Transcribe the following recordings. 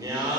ഞാൻ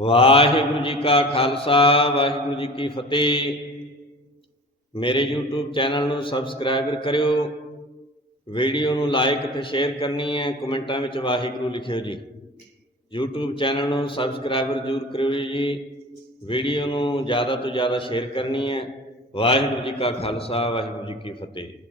ਵਾਹਿਗੁਰੂ ਜੀ ਕਾ ਖਾਲਸਾ, ਵਾਹਿਗੁਰੂ ਜੀ ਕੀ ਫਤਿਹ। ਮੇਰੇ YouTube ਚੈਨਲ ਨੂੰ ਸਬਸਕ੍ਰਾਈਬਰ ਕਰਿਓ, ਵੀਡੀਓ ਨੂੰ ਲਾਈਕ ਤੇ ਸ਼ੇਅਰ ਕਰਨੀ ਹੈ, ਕਮੈਂਟਾਂ ਵਿੱਚ ਵਾਹਿਗੁਰੂ ਲਿਖਿਓ ਜੀ। YouTube ਚੈਨਲ ਨੂੰ ਸਬਸਕ੍ਰਾਈਬਰ ਜ਼ਰੂਰ ਕਰਿਓ ਜੀ। ਵੀਡੀਓ ਨੂੰ ਜ਼ਿਆਦਾ ਤੋਂ ਜ਼ਿਆਦਾ ਸ਼ੇਅਰ ਕਰਨੀ ਹੈ। ਵਾਹਿਗੁਰੂ ਜੀ ਕਾ ਖਾਲਸਾ, ਵਾਹਿਗੁਰੂ ਜੀ ਕੀ ਫਤਿਹ।